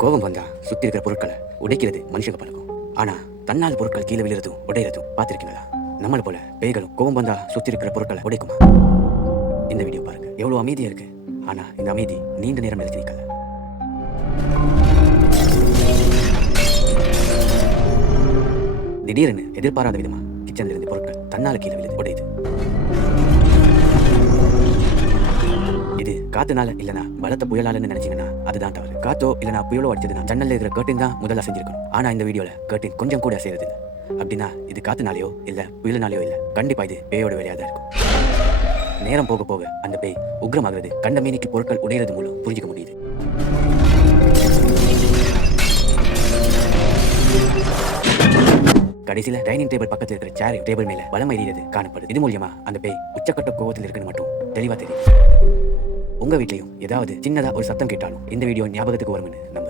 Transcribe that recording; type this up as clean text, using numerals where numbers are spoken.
கோபம் வந்தா சுத்தி இருக்கிற பொருட்களை உடைக்கிறது மனுஷங்க பழக்கம். ஆனா தன்னால் பொருட்கள் கீழே விழுறதும் உடையறதும் பார்த்திருக்கீங்களா? நம்மள போல பேய்களும் கோபம் வந்தா சுத்தி இருக்கிற பொருட்களை உடைக்குமா? இந்த வீடியோ பாருங்க, எவ்வளவு அமைதியா இருக்கு. ஆனா இந்த அமைதி நீண்ட நேரம் நிலைச்சு நிக்கல. திடீர்னு எதிர்பாராத விதமா கிச்சன்ல இருந்து பொருட்கள் தன்னால கீழே விழுது, உடையுது. இது காத்துனால இல்லனா பலத்த புயலாலன்னு நினைச்சீங்கன்னா அதுதான் தவறு. காத்தோ இல்லனா புயலோ அடிச்சதுன்னா ஜன்னல்ல இருக்கிற கர்டன் தான் முதல்ல செஞ்சிருக்கணும். ஆனா இந்த வீடியோல கர்டன் கொஞ்சம் கூட செய்யறது இல்லை. அப்படின்னா இது காத்துனாலேயோ இல்ல புயலினாலேயோ இல்ல, கண்டிப்பா இது பேயோட வேலையா தான் இருக்கும். நேரம் போக போக அந்த பேய் உக்ரமாகிறது கண்ட மீனிக்கு பொருட்கள் உடையிறது மூலம் புரிஞ்சுக்க முடியுது. கடைசியில டைனிங் டேபிள் பக்கத்தில் இருக்கிற சேர் டேபிள் மேல பலம் எறியது காணப்படுது. இது மூலியமா அந்த பேய் உச்சக்கட்ட கோவத்தில் இருக்குன்னு மட்டும் தெளிவா தெரியும். உங்க வீட்லயும் ஏதாவது சின்னதா ஒரு சத்தம் கேட்டாலும் இந்த வீடியோ ஞாபகத்துக்கு வரும்னு நம்புறேன்.